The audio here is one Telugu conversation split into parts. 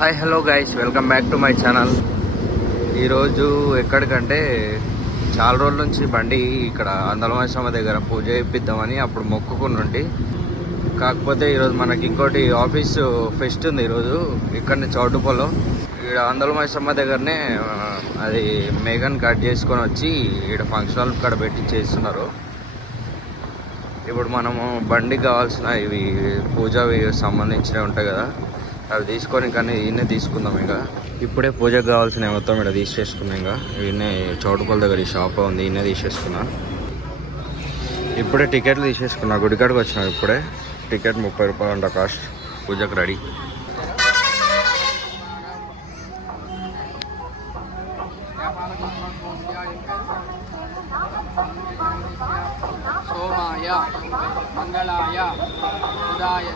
Hi hello guys, welcome back to my channel. ఈరోజు ఎక్కడికంటే చాలా రోజుల నుంచి బండి ఇక్కడ అందలమాసమ్మ దగ్గర పూజ చేయిద్దామని అప్పుడు మొక్కుకున్నుండి. కాకపోతే ఈరోజు మనకి ఇంకోటి ఆఫీసు ఫెస్ట్ ఉంది ఈరోజు ఇక్కడనే చౌటుపల్లో. ఇక్కడ అందలమాసమ్మ దగ్గరనే అది మేఘన్ కట్ చేసుకొని వచ్చి ఇక్కడ ఫంక్షన్ హాల్ ఇక్కడ పెట్టి చేస్తున్నారు. ఇప్పుడు మనము బండికి కావాల్సిన ఇవి పూజవి సంబంధించినవి ఉంటాయి కదా, అవి తీసుకొని కానీ ఈయనే తీసుకుందాం. ఇక ఇప్పుడే పూజకు కావాల్సిన మొత్తం ఇక్కడ తీసేసుకున్నాం. ఇంకా ఈయనే చౌటుపల్లి దగ్గర ఈ షాప్ ఉంది, ఈయనే తీసేసుకున్నా. ఇప్పుడే టికెట్లు తీసేసుకున్నా, గుడికాడికి వచ్చినా. ఇప్పుడే టికెట్ 30 రూపాయలు అంట కాస్ట్. పూజకు రెడీ. సోమాయ మంగళాయ ఉదాయ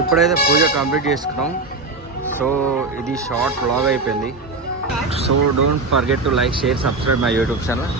ఇప్పుడైతే పూజ కంప్లీట్ చేసుకున్నాం. సో ఇది షార్ట్ వ్లాగ్ అయిపోయింది. So don't forget to like, share, subscribe my YouTube channel.